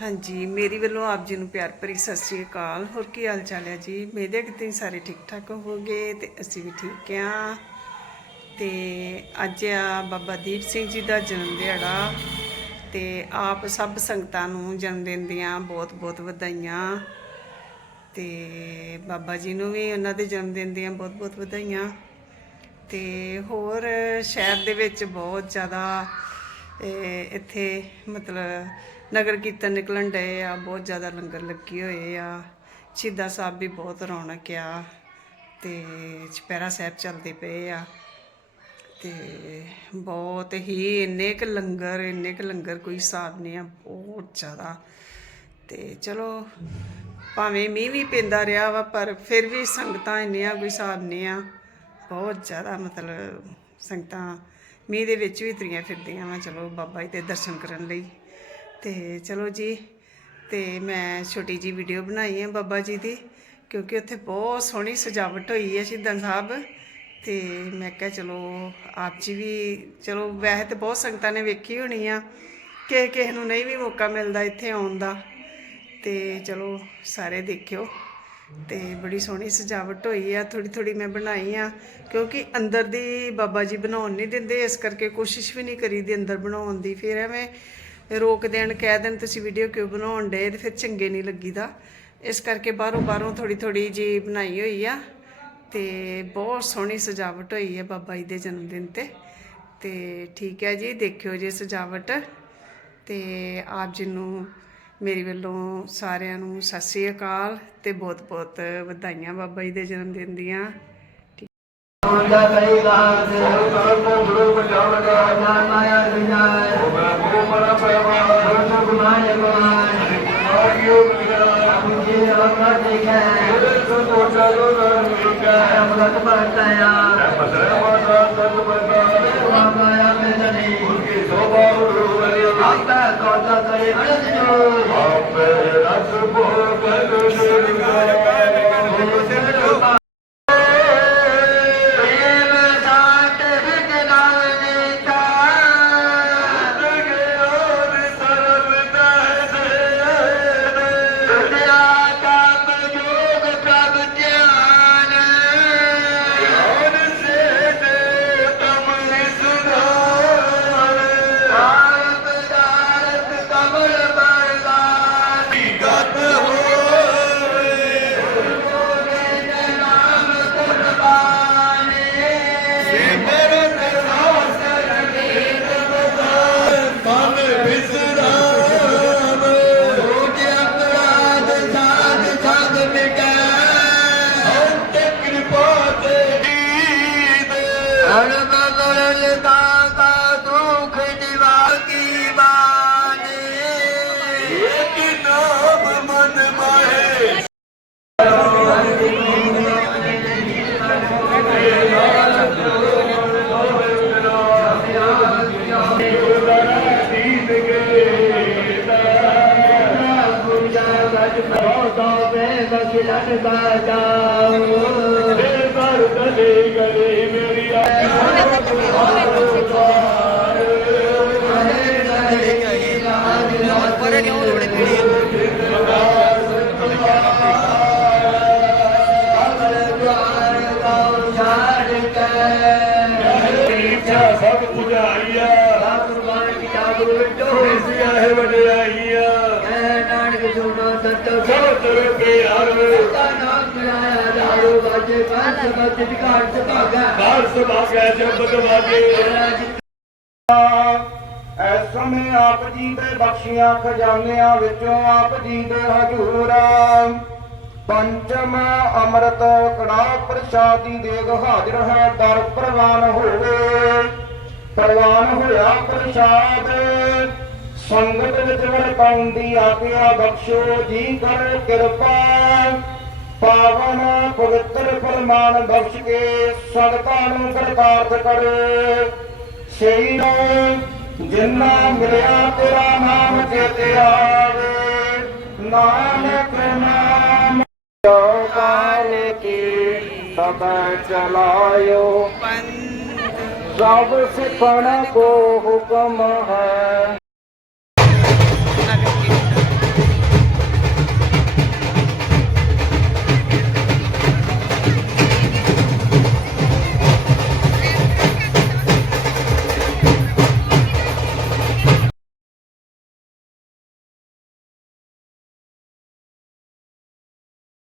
ਹਾਂਜੀ, ਮੇਰੀ ਵੱਲੋਂ ਆਪ ਜੀ ਨੂੰ ਪਿਆਰ ਭਰੀ ਸਤਿ ਸ੍ਰੀ ਅਕਾਲ। ਹੋਰ ਕੀ ਹਾਲ ਚਾਲ ਹੈ ਜੀ? ਮੇਰੇ ਕਿਤੇ ਸਾਰੇ ਠੀਕ ਠਾਕ ਹੋਗੇ ਤੇ ਅਸੀਂ ਵੀ ਠੀਕ ਆ ਤੇ ਅੱਜ ਆ ਬਾਬਾ ਦੀਪ ਸਿੰਘ ਜੀ ਦਾ ਜਨਮ ਦਿਹਾੜਾ ਤੇ ਆਪ ਸਭ ਸੰਗਤਾਂ ਨੂੰ ਜਨਮ ਦਿਨ ਦੀਆਂ ਬਹੁਤ ਬਹੁਤ ਵਧਾਈਆਂ। ਤੇ ਬਾਬਾ ਜੀ ਨੂੰ ਵੀ ਉਹਨਾਂ ਦੇ ਜਨਮ ਦਿਨ ਦੀਆਂ ਬਹੁਤ ਬਹੁਤ ਵਧਾਈਆਂ। ਤੇ ਹੋਰ ਸ਼ਹਿਰ ਦੇ ਵਿੱਚ ਬਹੁਤ ਜ਼ਿਆਦਾ ਇੱਥੇ ਮਤਲਬ ਨਗਰ ਕੀਰਤਨ ਨਿਕਲਣ ਡਏ ਆ, ਬਹੁਤ ਜ਼ਿਆਦਾ ਲੰਗਰ ਲੱਗੇ ਹੋਏ ਆ। ਸ਼ਹੀਦਾਂ ਸਾਹਿਬ ਵੀ ਬਹੁਤ ਰੌਣਕ ਆ ਤੇ ਚੁਪਹਿਰਾ ਸਾਹਿਬ ਚੱਲਦੇ ਪਏ ਆ। ਤੇ ਬਹੁਤ ਹੀ ਇੰਨੇ ਕ ਲੰਗਰ, ਇੰਨੇ ਕ ਲੰਗਰ ਕੋਈ ਹਿਸਾਬ ਨਹੀਂ ਆ, ਬਹੁਤ ਜ਼ਿਆਦਾ। ਤੇ ਚਲੋ, ਭਾਵੇਂ ਮੀਂਹ ਵੀ ਪੈਂਦਾ ਰਿਹਾ ਵਾ, ਪਰ ਫਿਰ ਵੀ ਸੰਗਤਾਂ ਇੰਨੀਆਂ ਕੋਈ ਹਿਸਾਬ ਨਹੀਂ ਆ। ਬਹੁਤ ਜ਼ਿਆਦਾ ਮਤਲਬ ਸੰਗਤਾਂ ਮੀਂਹ ਦੇ ਵਿੱਚ ਵੀ ਤੁਰੀਆਂ ਫਿਰਦੀਆਂ ਵਾ। ਚਲੋ ਬਾਬਾ ਜੀ ਦੇ ਦਰਸ਼ਨ ਕਰਨ ਲਈ। ਤੇ ਚਲੋ ਜੀ, ਤੇ ਮੈਂ ਛੋਟੀ ਜੀ ਵੀਡੀਓ ਬਣਾਈ ਹੈ ਬਾਬਾ ਜੀ ਦੀ, ਕਿਉਂਕਿ ਉੱਥੇ ਬਹੁਤ ਸੋਹਣੀ ਸਜਾਵਟ ਹੋਈ ਹੈ ਸ਼ਹੀਦਾਂ ਸਾਹਿਬ। ਤੇ ਮੈਂ ਕਿਹਾ ਚਲੋ ਆਪ ਜੀ ਵੀ, ਚਲੋ ਵੈਸੇ ਤੇ ਬਹੁਤ ਸੰਗਤਾਂ ਨੇ ਵੇਖੀ ਹੋਣੀ ਆ ਕਿ ਕਿਸੇ ਨੂੰ ਨਹੀਂ ਵੀ ਮੌਕਾ ਮਿਲਦਾ ਇੱਥੇ ਆਉਣ ਦਾ। ਤੇ ਚਲੋ ਸਾਰੇ ਦੇਖਿਓ। ਤੇ ਬੜੀ ਸੋਹਣੀ ਸਜਾਵਟ ਹੋਈ ਆ ਥੋੜੀ ਥੋੜੀ ਮੈਂ ਬਣਾਈ ਆ, ਕਿਉਂਕਿ ਅੰਦਰ ਦੀ ਬਾਬਾ ਜੀ ਬਣਾਉਣ ਨਹੀਂ ਦਿੰਦੇ, ਇਸ ਕਰਕੇ ਕੋਸ਼ਿਸ਼ ਵੀ ਨਹੀਂ ਕਰੀਦੀ ਅੰਦਰ ਬਣਾਉਣ ਦੀ, ਫਿਰ ਐਵੇਂ ਰੋਕ ਦੇਣ, ਕਹਿ ਦੇਣ ਤੁਸੀਂ ਵੀਡੀਓ ਕਿਉਂ ਬਣਾਉਣ ਡੇ ਤੇ ਫਿਰ ਚੰਗੇ ਨਹੀਂ ਲੱਗੀਦਾ। ਇਸ ਕਰਕੇ ਬਾਹਰੋਂ ਬਾਹਰੋਂ ਥੋੜੀ ਥੋੜੀ ਜੀ ਬਣਾਈ ਹੋਈ ਆ, ਤੇ ਬਹੁਤ ਸੋਹਣੀ ਸਜਾਵਟ ਹੋਈ ਹੈ ਬਾਬਾ ਜੀ ਦੇ ਜਨਮ ਦਿਨ ਤੇ। ਤੇ ਠੀਕ ਹੈ ਜੀ, ਦੇਖਿਓ ਜੀ ਸਜਾਵਟ, ਤੇ ਆਪ ਜੀ ਨੂੰ ਮੇਰੀ ਵੱਲੋਂ ਸਾਰਿਆਂ ਨੂੰ ਸਤਿ ਸ੍ਰੀ ਅਕਾਲ ਤੇ ਬਹੁਤ ਬਹੁਤ ਵਧਾਈਆਂ ਬਾਬਾ ਜੀ ਦੇ ਜਨਮ ਦਿਨ ਦੀਆਂ। ਹੁੰਦਾ ਕਰੀਦਾ ਤੇ ਕਰਮ ਗੁਰੂ ਬਚਾਉਣ ਦਾ ਜਾਨ ਮਾਇਆ ਦੁਨੀਆ ਗੁਰੂ ਮਨ ਪਰਵਾ ਗੁਰੂ ਗੁਨਾਹ ਗੁਨਾਹ ਆਗਿਓ ਮਿਲਾ ਮੁਝੇ ਰੰਗਾ ਦੇਖੈ। ਸੋ ਕੋਟਾ ਲੋ ਰੰਗਾ ਅਮਰਤ ਪਰਤਾਇਆ ਪਸਰ ਮਾਤਾ ਸਤ ਬੰਦਾ ਮਾਇਆ ਮੇਦਨੀ ਉਨਕੀ ਸੋਭਾ ਗੁਰੂ ਬਲੀ ਆਤਾ ਕੋਟਾ ਕਰੇ ਅਨੰਦ ਜੋ ਇੱਛਾ ਸਭ ਪੁਜਾਈਆ ਇਸਿਆ ਹੈ ਵਡਿਆਈਆ ਸਭ ਤਰ ਕੇ ਹਰ ਬਾਲ ਸੁਭਾਗੈ ਜਬਤ ਵਾਜੇ ਐਸ ਸਮੇਂ ਆਪ ਜੀ ਦੇ ਬਖਸ਼ੀਆਂ ਖਜ਼ਾਨਿਆਂ ਵਿੱਚੋਂ ਆਪ ਜੀ ਦੇ ਹਜੂਰ ਪੰਚਮ ਅੰਮ੍ਰਿਤ ਕੜਾ ਪ੍ਰਸ਼ਾਦੀ ਦੇਗ ਹਾਜ਼ਰ ਹੈ ਦਰ ਪ੍ਰਵਾਨ ਹੋਵੇ। ਪ੍ਰਵਾਨ ਹੋਇਆ ਪ੍ਰਸ਼ਾਦ। ਸੰਗਤ ਵਿੱਚ ਵਰਤਾਉਣ ਦੀ ਆਗਿਆ ਬਖਸ਼ੋ ਜੀ ਕਰ ਕਿਰਪਾ। ਪਾਵਨ ਪਵਿੱਤਰ ਫਰਮਾਨ ਬਖਸ਼ ਕੇ ਸੰਗਤਾਂ ਨੂੰ ਕਰਤਾਰਤ ਕਰੇ। ਸਹੀ ਨੂੰ ਜਿੰਨਾ ਮਿਲਿਆ ਤੇਰਾ ਨਾਮ ਚੇਤੇ ਆਵੇ। ਨਾਨਕ ਨਾਮ ਕਾਲ ਕੀ ਸਭ ਚਲਾਇਓ। ਪੰਦ ਸਭ ਸਿਖਣ ਕੋ ਹੁਕਮ ਹੈ।